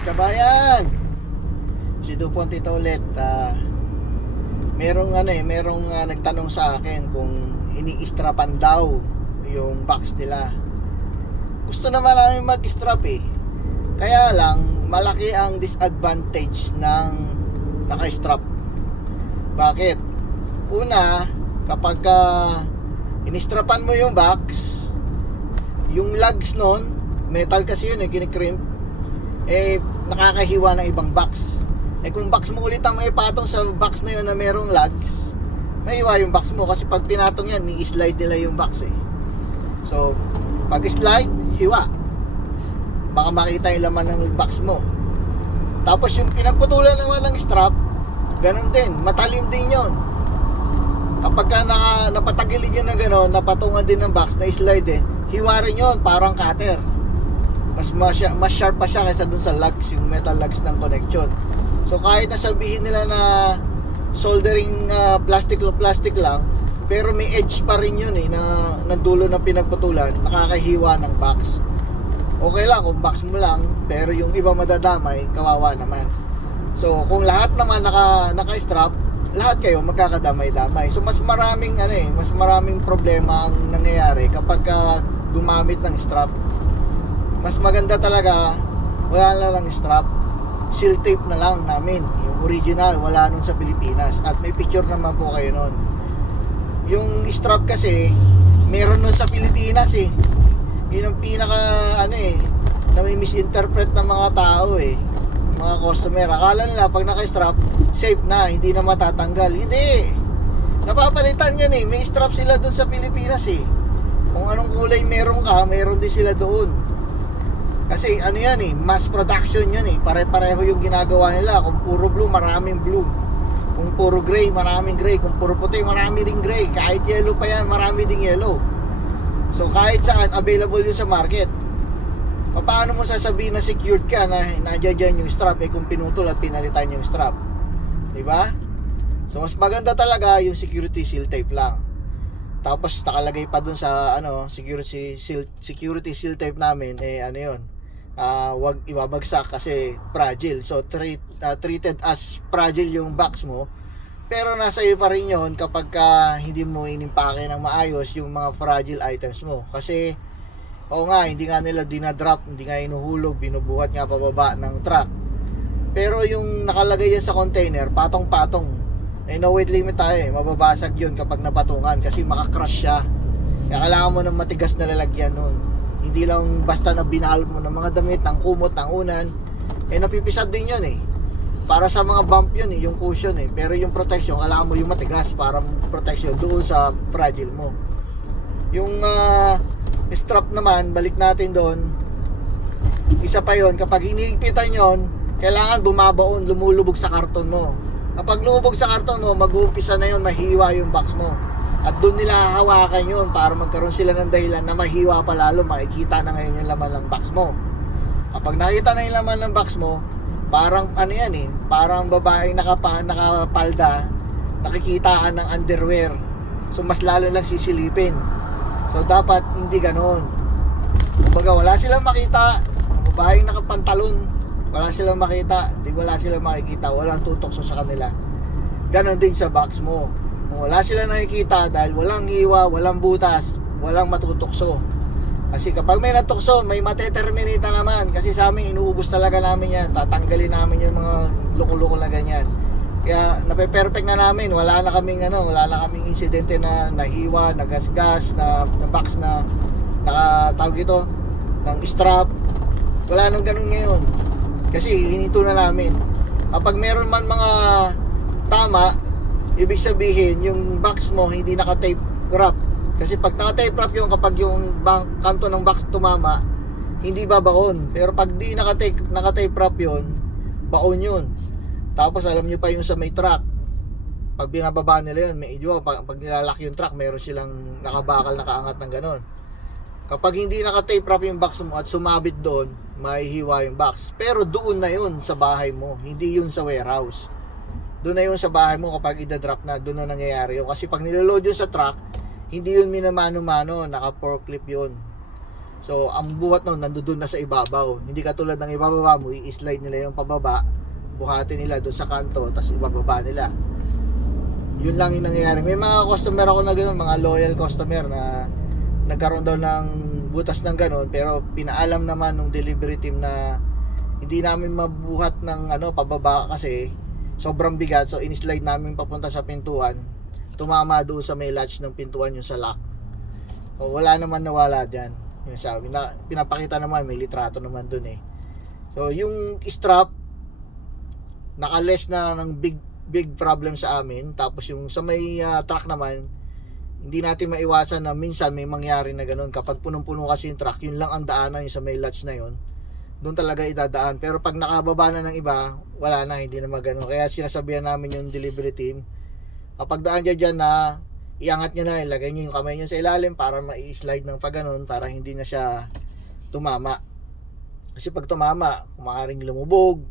Kabayan, si Dupont ito ulit. Merong nagtanong sa akin kung ini-strapan daw yung box nila. Gusto naman namin mag-strap eh. Kaya lang, malaki ang disadvantage ng naka-strap. Bakit? Una, kapag in-strapan mo yung box, yung lugs nun, metal kasi yun eh, kinikrimp, nakakahiwa ng ibang box. Kung box mo ulit ang may patong sa box na yun na merong lugs, mahiwa yung box mo kasi pag pinatong yan, ni-slide nila yung box eh. So, pag slide, hiwa. Baka makita yung laman ng box mo. Tapos yung pinagputulan naman ng strap, ganun din, matalim din yun. Kapag napatagilid yun na gano'n, napatungan din ng box, na-slide din, hiwa rin yun, parang cutter. Mas sharp pa siya kaysa dun sa lugs, yung metal lugs ng connection. So kahit nasabihin nila na soldering plastic lang, pero may edge pa rin yun eh, na dulo ng pinagputulan, nakakahiwa ng box. Okay lang kung box mo lang, pero yung iba madadamay, kawawa naman. So kung lahat naman naka-strap, lahat kayo magkakadamay-damay. So mas maraming problema ang nangyayari kapag gumamit ng strap. Mas maganda talaga wala na lang strap, seal tape na lang namin. Yung original wala nun sa Pilipinas, at may picture naman po kayo nun. Yung strap kasi meron nun sa Pilipinas eh. Yun ang pinaka na may misinterpret ng mga tao eh, mga customer. Akala nila pag naka-strap safe na, hindi na matatanggal. Hindi, napapalitan yan eh. May strap sila dun sa Pilipinas eh. Kung anong kulay meron ka, meron din sila doon. Kasi yan eh, mass production yun eh. Pare-pareho yung ginagawa nila. Kung puro blue, maraming blue. Kung puro gray, maraming gray. Kung puro puti, marami ding gray. Kahit yellow pa yan, marami ding yellow. So kahit saan, available yun sa market. Paano mo sasabihin na secured ka na nadyan yung strap kung pinutol at pinalitan yung strap? Diba? So mas maganda talaga yung security seal tape lang. Tapos nakalagay pa dun sa security seal tape namin wag ibabagsak kasi fragile. So treated as fragile yung box mo. Pero nasa iyo pa rin yun kapag hindi mo inimpake ng maayos yung mga fragile items mo. Kasi hindi nga nila dinadrop, hindi nga inuhulog, binubuhat nga pababa ng truck. Pero yung nakalagay yan sa container, patong-patong. No weight limit tayo eh, mababasag yun kapag napatungan kasi makakrush siya. Kaya kailangan mo ng matigas na lalagyan nun. Hindi lang basta na binalot mo ng mga damit, ng kumot, ng unan. Napipisad din yun eh. Para sa mga bump yun eh, yung cushion eh. Pero yung protection, kailangan mo yung matigas para protection doon sa fragile mo. Yung strap naman, balik natin doon. Isa pa yon, kapag hinihigpitan yon, kailangan bumabaon, lumulubog sa karton mo. Kapag lumubog sa karton mo, mag-uumpisa na yon, mahiwa yung box mo. At doon nila hawakan yun para magkaroon sila ng dahilan na mahiwa pa lalo, makikita na ngayon yung laman ng box mo. Kapag nakita na yung laman ng box mo, parang parang babaeng nakapalda, nakikitaan ng underwear. So mas lalo lang sisilipin. So dapat hindi ganoon. Kumbaga wala silang makita, ang babaeng nakapantalon, wala silang makita, wala silang makikita, walang tutokso sa kanila. Ganon din sa box mo. Kung wala silang nakikita dahil walang hiwa, walang butas, walang matutokso. Kasi kapag may natukso, may mateterminate naman. Kasi sa amin, inuubos talaga namin yan. Tatanggalin namin yung mga loko-loko na ganyan. Kaya nape-perfect na namin. Wala na kaming insidente na nahiwa, nagasgas, na box na nakatawag ito, ng strap. Wala nang ganun ngayon. Kasi hinito na namin. Kapag meron man mga tama, ibig sabihin, yung box mo hindi naka-tape wrap. Kasi pag naka-tape wrap yung kapag yung kanto ng box tumama, hindi babaon. Pero pag di naka-tape wrap yun, baon yun. Tapos alam nyo pa yung sa may truck, pag binababa nila yun, pag nilalak yung truck, meron silang nakabakal, nakaangat ng ganon. Kapag hindi naka-tape wrap yung box mo at sumabit doon, mahihiwa yung box. Pero doon na yun sa bahay mo, hindi yun sa warehouse. Doon na yun sa bahay mo kapag idadrop na, doon na nangyayari yun. Kasi pag niloload yun sa truck, hindi yun minamano-mano, naka-forklift yun. So ang buhat nun nandoon na sa ibabaw. Hindi katulad ng ibababa mo, i-slide nila yung pababa, buhatin nila doon sa kanto, tapos ibababa nila. Yun lang yung nangyayari. May mga customer ako na gano'n, mga loyal customer na nagkaroon daw ng butas ng gano'n, pero pinaalam naman ng delivery team na hindi namin mabuhat ng pababa kasi sobrang bigat. So in-slide namin papunta sa pintuan, tumama doon sa may latch ng pintuan yung sa lock. So, wala naman nawala dyan. Yung sabi na pinapakita naman, may litrato naman doon eh. So yung strap naka-less na ng big problem sa amin. Tapos yung sa may truck naman, hindi natin maiwasan na minsan may mangyari na ganun. Kapag punong-puno kasi yung truck, yun lang ang daanan, yung sa may latch na yun, doon talaga idadaan. Pero pag nakababa na ng iba, wala na, hindi na magano. Kaya sinasabihan namin yung delivery team, kapag daan dyan na iangat nyo na, ilagay nyo yung kamay nyo sa ilalim para ma-slide ng pagganon, para hindi na siya tumama. Kasi pag tumama, maaaring lumubog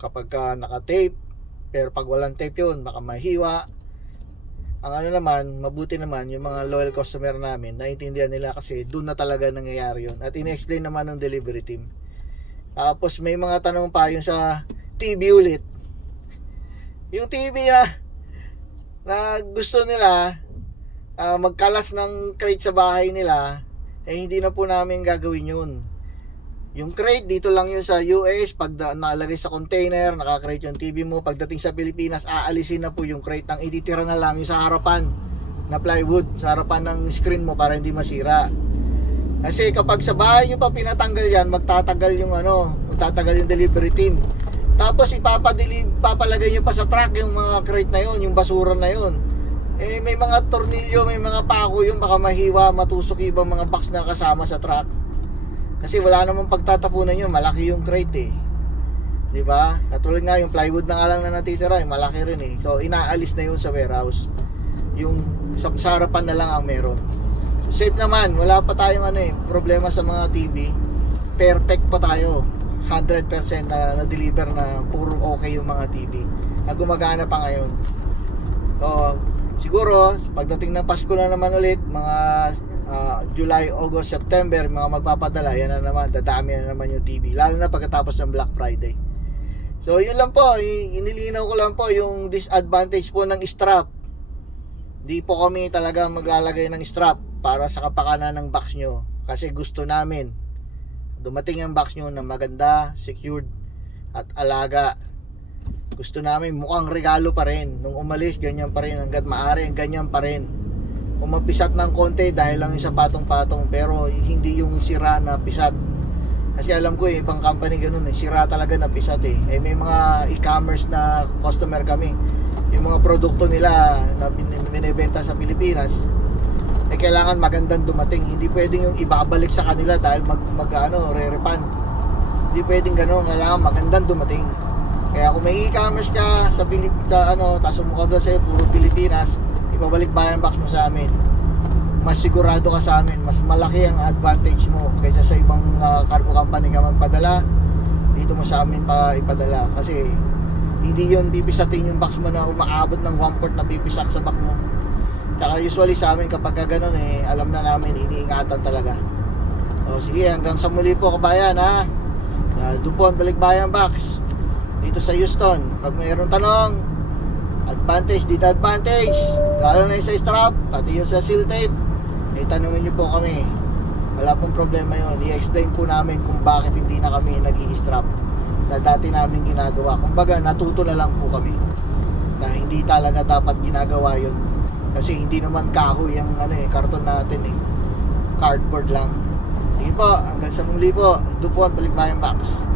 kapag naka-tape. Pero pag walang tape yun, baka mahiwa. Ang naman, mabuti naman yung mga loyal customer namin, naiintindihan nila kasi doon na talaga nangyayari yun. At in-explain naman ng delivery team. Tapos may mga tanong pa yung sa TV ulit. Yung TV na gusto nila magkalas ng crate sa bahay nila, hindi na po namin gagawin yun. Yung crate dito lang yun sa US. Pag nalagay sa container, naka-crate yung TV mo. Pagdating sa Pilipinas, aalisin na po yung crate. Ang ititira na lang yung sa harapan na plywood, sa harapan ng screen mo para hindi masira. Kasi kapag sa bahay nyo pa pinatanggal yan, magtatagal yung delivery team. Tapos papalagay nyo pa sa truck yung mga crate na yun, yung basura na yun. May mga tornilyo, may mga pako yun, baka mahiwa, matusok ibang mga box na kasama sa truck. Kasi wala namang pagtatapunan yun, malaki yung crate eh. 'Di ba? Katulad nga yung plywood na nga lang na natitira, malaki rin eh. So inaalis na yun sa warehouse. Yung sa harapan na lang ang meron. So, safe naman, wala pa tayong problema sa mga TV. Perfect pa tayo. 100% na deliver na puro okay yung mga TV. Gumagana pa ngayon. So siguro pagdating ng Pasko na naman ulit, mga July, August, September, mga magpapadala, yan na naman, dadami na naman yung TV, lalo na pagkatapos ng Black Friday. So yun lang po, inilinaw ko lang po yung disadvantage po ng strap. Di po kami talaga maglalagay ng strap para sa kapakanan ng box nyo, kasi gusto namin dumating ang box nyo na maganda, secured at alaga. Gusto namin mukhang regalo pa rin. Nung umalis, ganyan pa rin. Hanggat maaari, ganyan pa rin. Kung mapisat ng konti dahil lang yung sa patong-patong, pero hindi yung sira na pisat. Kasi alam ko ibang company ganun sira talaga na pisat eh. May mga e-commerce na customer kami. Yung mga produkto nila na binibenta sa Pilipinas, kailangan magandang dumating. Hindi pwedeng yung ibabalik sa kanila dahil re-refund. Hindi pwedeng ganun. Kailangan magandang dumating. Kaya kung may e-commerce ka sa tapos umukha doon sa'yo puro Pilipinas, ibabalik bayan box mo sa amin, mas sigurado ka sa amin, mas malaki ang advantage mo kaysa sa ibang cargo company ka magpadala. Dito mo sa amin pa ipadala, kasi hindi yun pipisatin yung box mo na umaabot ng 1/4 na pipisak sa box mo. Tsaka usually sa amin kapag gano'n alam na namin, iniingatan talaga. O sige, hanggang sa muli po kabayan ha. Doon po ang Balikbayan Box dito sa Houston. Pag mayroong tanong, advantage, disadvantage, lalo na yung sa strap, pati yung sa seal tape, tanungin nyo po kami. Wala pong problema yun. I-explain po namin kung bakit hindi na kami nag-i-strap na dati namin ginagawa. Kumbaga natuto na lang po kami na hindi talaga dapat ginagawa yun, kasi hindi naman kahoy yung karton natin cardboard lang. Sige po, hanggang sa muli po. Doon po ang Balikbayan Box.